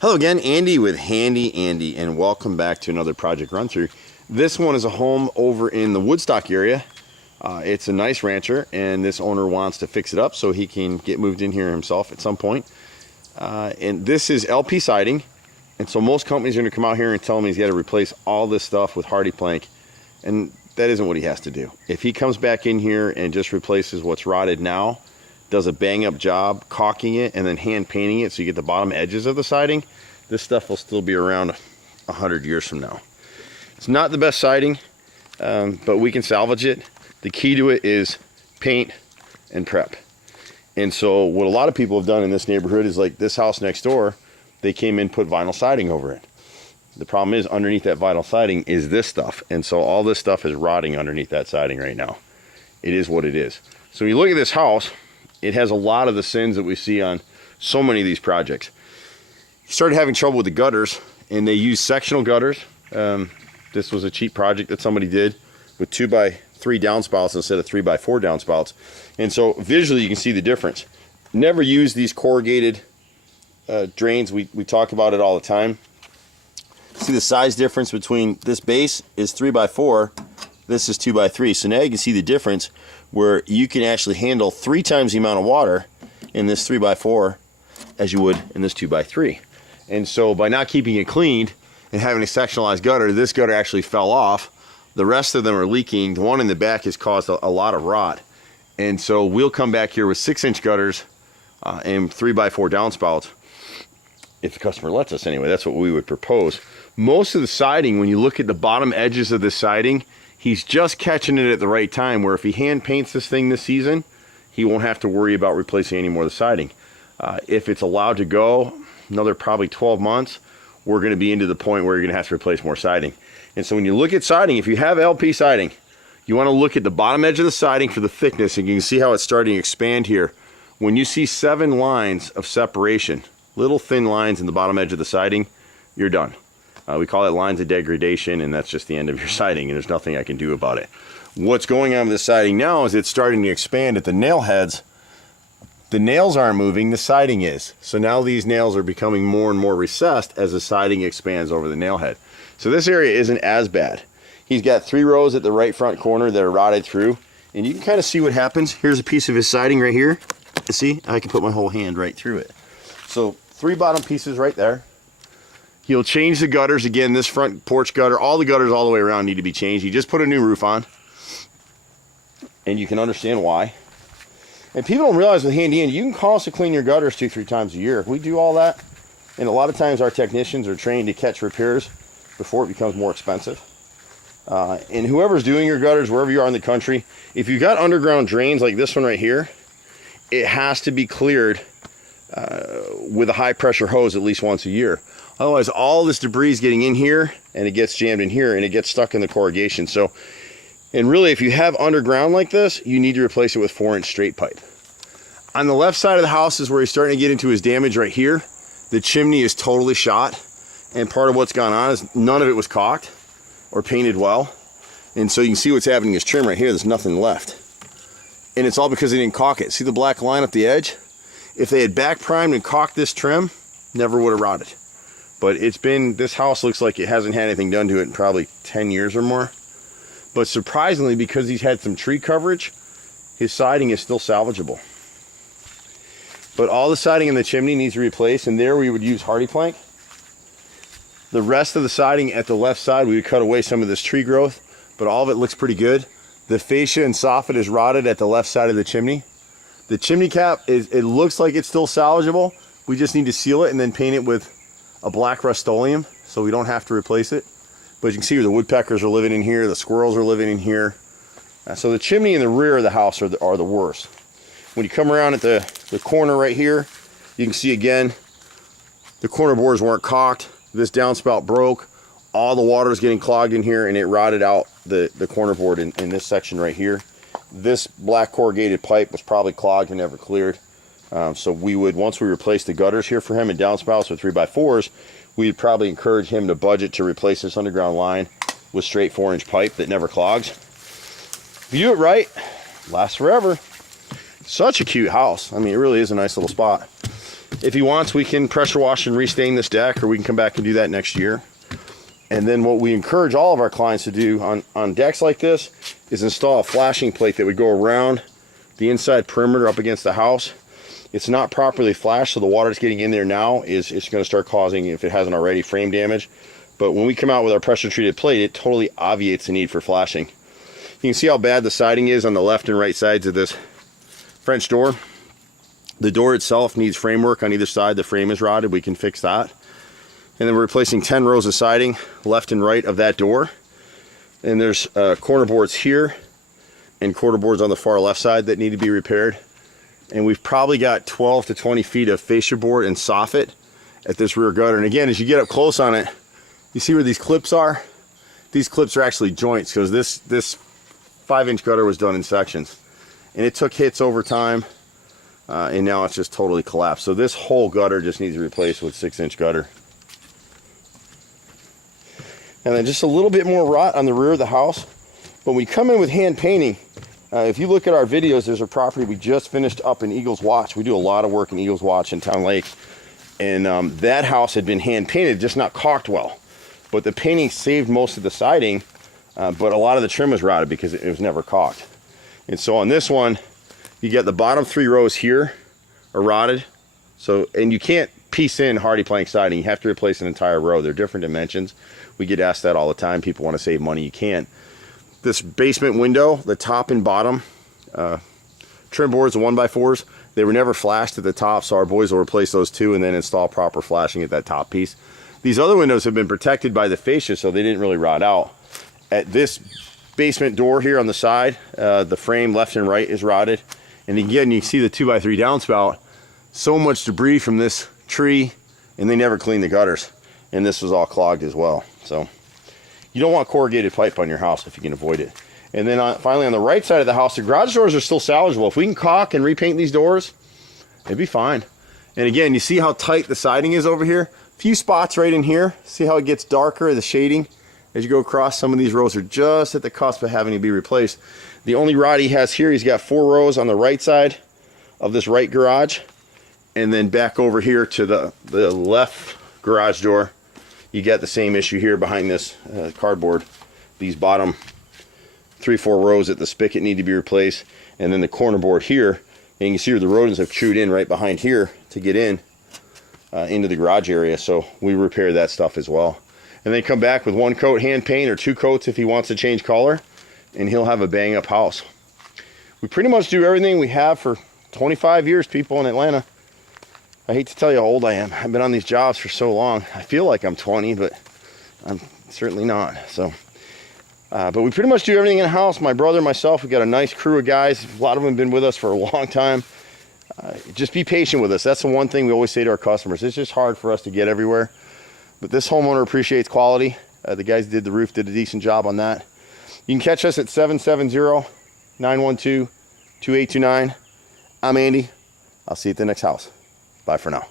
Hello again, Andy with Handy Andy, and welcome back to another project run through. This one is a home over in the Woodstock area. It's a nice rancher, and this owner wants to fix it up so he can get moved in here himself at some point. And this is LP siding, and so most companies are going to come out here and tell him he's got to replace all this stuff with hardy plank, and that isn't what he has to do. If he comes back in here and just replaces what's rotted now, does a bang up job caulking it and then hand painting it so you get the bottom edges of the siding, this stuff will still be around 100 years from now. It's not the best siding, but we can salvage it. The key to it is paint and prep. And so what a lot of people have done in this neighborhood is, like this house next door, they came in, put vinyl siding over it. The problem is underneath that vinyl siding is this stuff, and so all this stuff is rotting underneath that siding right now. It is what it is. So when you look at this house, it has a lot of the sins that we see on so many of these projects. He started having trouble with the gutters, and they used sectional gutters. This was a cheap project that somebody did with 2x3 downspouts instead of 3x4 downspouts. And so visually you can see the difference. Never use these corrugated drains. We talk about it all the time. See the size difference between this base is 3x4, this is 2x3. So now you can see the difference where you can actually handle 3 times the amount of water in this 3x4 as you would in this 2x3. And so by not keeping it cleaned and having a sectionalized gutter, this gutter actually fell off. The rest of them are leaking. The one in the back has caused a lot of rot. And so we'll come back here with 6-inch gutters and 3x4 downspouts, if the customer lets us anyway. That's what we would propose. Most of the siding, when you look at the bottom edges of the siding, he's just catching it at the right time, where if he hand paints this thing this season, he won't have to worry about replacing any more of the siding. If it's allowed to go another probably 12 months, we're going to be into the point where you're going to have to replace more siding. And so when you look at siding, if you have LP siding, you want to look at the bottom edge of the siding for the thickness, and you can see how it's starting to expand here. When you see 7 lines of separation, little thin lines in the bottom edge of the siding, you're done. We call it lines of degradation, and that's just the end of your siding, and there's nothing I can do about it. What's going on with the siding now is it's starting to expand at the nail heads. The nails aren't moving, the siding is. So now these nails are becoming more and more recessed as the siding expands over the nail head. So this area isn't as bad. He's got 3 rows at the right front corner that are rotted through, and you can kind of see what happens. Here's a piece of his siding right here. You see, I can put my whole hand right through it. So 3 bottom pieces right there. He'll change the gutters again. This front porch gutter, all the gutters all the way around need to be changed. He just put a new roof on, and you can understand why. And people don't realize with Handy Andy, you can call us to clean your gutters 2-3 times a year. We do all that, and a lot of times our technicians are trained to catch repairs before it becomes more expensive. And whoever's doing your gutters, wherever you are in the country, if you've got underground drains like this one right here, it has to be cleared with a high pressure hose at least once a year. Otherwise, all this debris is getting in here, and it gets jammed in here, and it gets stuck in the corrugation. So, and really, if you have underground like this, you need to replace it with 4-inch straight pipe. On the left side of the house is where he's starting to get into his damage right here. The chimney is totally shot, and part of what's gone on is none of it was caulked or painted well. And so you can see what's happening in his trim right here. There's nothing left. And it's all because they didn't caulk it. See the black line up the edge? If they had back primed and caulked this trim, never would have rotted. But it's been, this house looks like it hasn't had anything done to it in probably 10 years or more. But surprisingly, because he's had some tree coverage, his siding is still salvageable. But all the siding in the chimney needs to be replaced, and there we would use hardy plank. The rest of the siding at the left side, we would cut away some of this tree growth, but all of it looks pretty good. The fascia and soffit is rotted at the left side of the chimney. The chimney cap, it looks like it's still salvageable. We just need to seal it and then paint it with a black Rust-Oleum so we don't have to replace it. But you can see the woodpeckers are living in here, the squirrels are living in here. So the chimney and the rear of the house are the worst. When you come around at the corner right here, you can see again, the corner boards weren't caulked. This downspout broke. All the water is getting clogged in here, and it rotted out the corner board in this section right here. This black corrugated pipe was probably clogged and never cleared. So we would, once we replace the gutters here for him and downspouts with 3x4s, we'd probably encourage him to budget to replace this underground line with straight 4-inch pipe that never clogs. If you do it right, lasts forever. Such a cute house. I mean, it really is a nice little spot. If he wants, we can pressure wash and restain this deck, or we can come back and do that next year. And then what we encourage all of our clients to do on decks like this is install a flashing plate that would go around the inside perimeter up against the house. It's not properly flashed, so the water that's getting in there now is going to start causing, if it hasn't already, frame damage. But when we come out with our pressure treated plate, it totally obviates the need for flashing. You can see how bad the siding is on the left and right sides of this French door. The door itself needs framework on either side. The frame is rotted. We can fix that. And then we're replacing 10 rows of siding left and right of that door. And there's corner boards here and quarter boards on the far left side that need to be repaired. And we've probably got 12 to 20 feet of fascia board and soffit at this rear gutter. And again, as you get up close on it, you see where these clips are? These clips are actually joints, because this 5-inch gutter was done in sections. And it took hits over time, and now it's just totally collapsed. So this whole gutter just needs to be replaced with 6-inch gutter. And then just a little bit more rot on the rear of the house. When we come in with hand painting, if you look at our videos, there's a property we just finished up in Eagles Watch. We do a lot of work in Eagles Watch in Town Lake. And that house had been hand painted, just not caulked well. But the painting saved most of the siding, but a lot of the trim was rotted because it was never caulked. And so on this one, you get the bottom 3 rows here are rotted. So, and you can't piece in hardy plank siding. You have to replace an entire row. They're different dimensions. We get asked that all the time. People want to save money. You can't. This basement window, the top and bottom trim boards, the 1x4s, they were never flashed at the top, so our boys will replace those too and then install proper flashing at that top piece. These other windows have been protected by the fascia, so they didn't really rot out. At this basement door here on the side, the frame left and right is rotted. And again, you see the 2x3 downspout. So much debris from this tree, and they never cleaned the gutters. And this was all clogged as well. So you don't want corrugated pipe on your house if you can avoid it. And then finally on the right side of the house, the garage doors are still salvageable. If we can caulk and repaint these doors, it'd be fine. And again, you see how tight the siding is over here? A few spots right in here. See how it gets darker, the shading? As you go across, some of these rows are just at the cusp of having to be replaced. The only rod he has here, he's got 4 rows on the right side of this right garage. And then back over here to the left garage door, you get the same issue here behind this cardboard. These bottom 3-4 rows at the spigot need to be replaced. And then the corner board here, and you can see where the rodents have chewed in right behind here to get in into the garage area. So we repair that stuff as well. And then come back with 1 coat hand paint or 2 coats if he wants to change color, and he'll have a bang up house. We pretty much do everything we have for 25 years, people in Atlanta. I hate to tell you how old I am. I've been on these jobs for so long. I feel like I'm 20, but I'm certainly not. So, but we pretty much do everything in the house. My brother, myself, we've got a nice crew of guys. A lot of them have been with us for a long time. Just be patient with us. That's the one thing we always say to our customers. It's just hard for us to get everywhere. But this homeowner appreciates quality. The guys did the roof, did a decent job on that. You can catch us at 770-912-2829. I'm Andy. I'll see you at the next house. Bye for now.